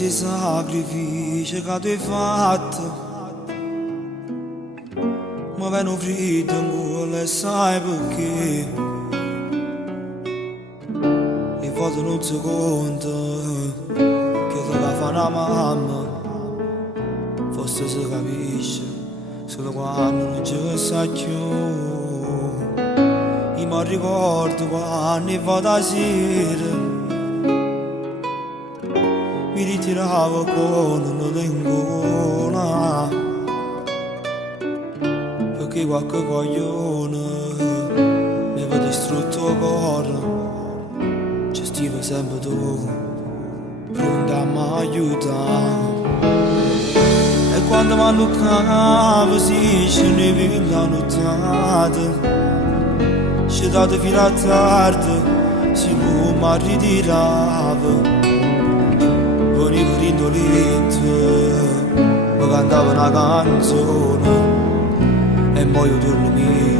questi sacrifici che tu hai fatto mi vengono fritto in cuore e sai perché e foto non si conta che te la fa una mamma forse si capisce solo quando non ci sa più io mi ricordo quando vado a sera mi ritiravo con un nodo in gola perché qualche coglione mi aveva distrutto il cuore gestiva sempre tu pronta a mi aiutare e quando mi alluccava si scendeva la nottata scendate fino a tardi si non mi ritirava venivo indolente, mi cantava una canzone e poi io torno mio,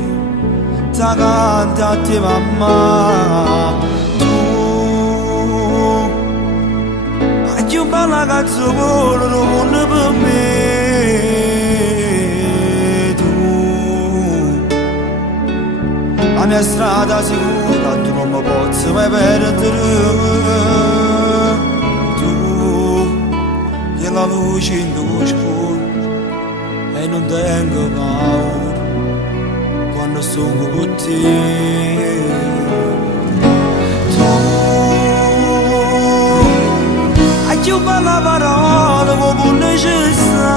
ti canto a te mamma, tu hai più bella canzone del mondo per me, tu la mia strada sicura, tu non mi posso mai perdere. La luce in oscuro e non tengo paura quando sono con te tu hai più bella parola come necessario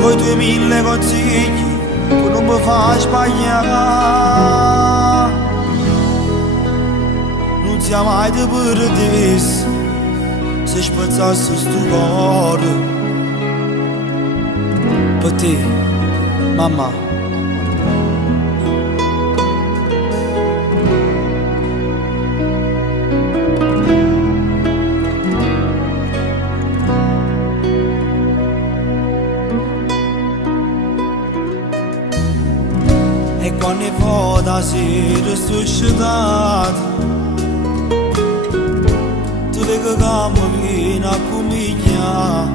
con i tuoi 1000 consigli tu non mi fai sbagliare non sia mai de părătesc să-și pățească stupoară pe te, mama e quando ne vado a sera sto scedato che cammo viene a cominciare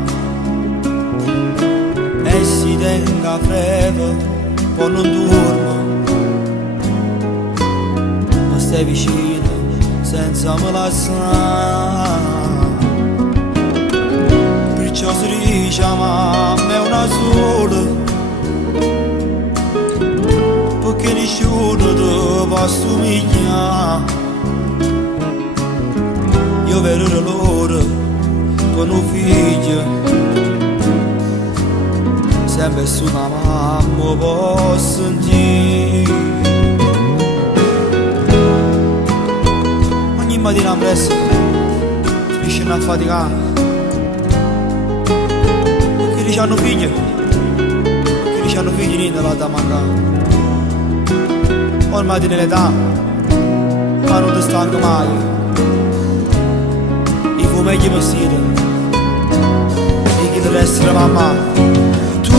e si tenga freddo poi non dormo ma stai vicino senza me lasciare perciò si dice mamma è una sola perché nessuno ti può somigliare io vedo l'ora con un figlio sempre su una mamma posso sentire ogni mattina presto finisce a faticare perché hanno figli perché hanno figli niente la da mancare ormai nell'età ma non ti stanco mai meglio possibile e che deve essere mamma tu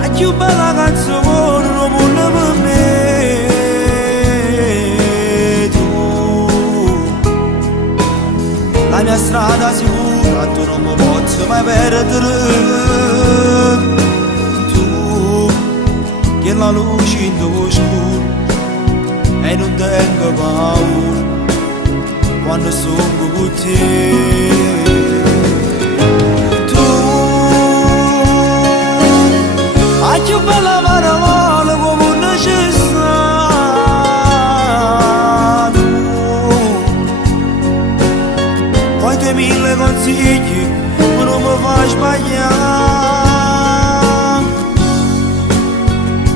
hai più bella canzone del mondo per me tu la mia strada sicura tu non mi posso mai perdere tu che la luce in tuo scuro e non tengo paura quando sono con te tu hai più bella parola come necessario poi i tuoi 1000 consigli non mi fai sbagliare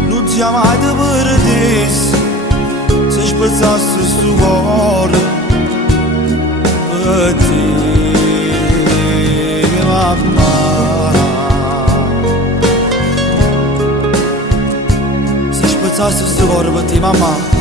non sia mai di perdere se spezzasse sto cuore te, mamma se spezzasse sto cuore per te, mamma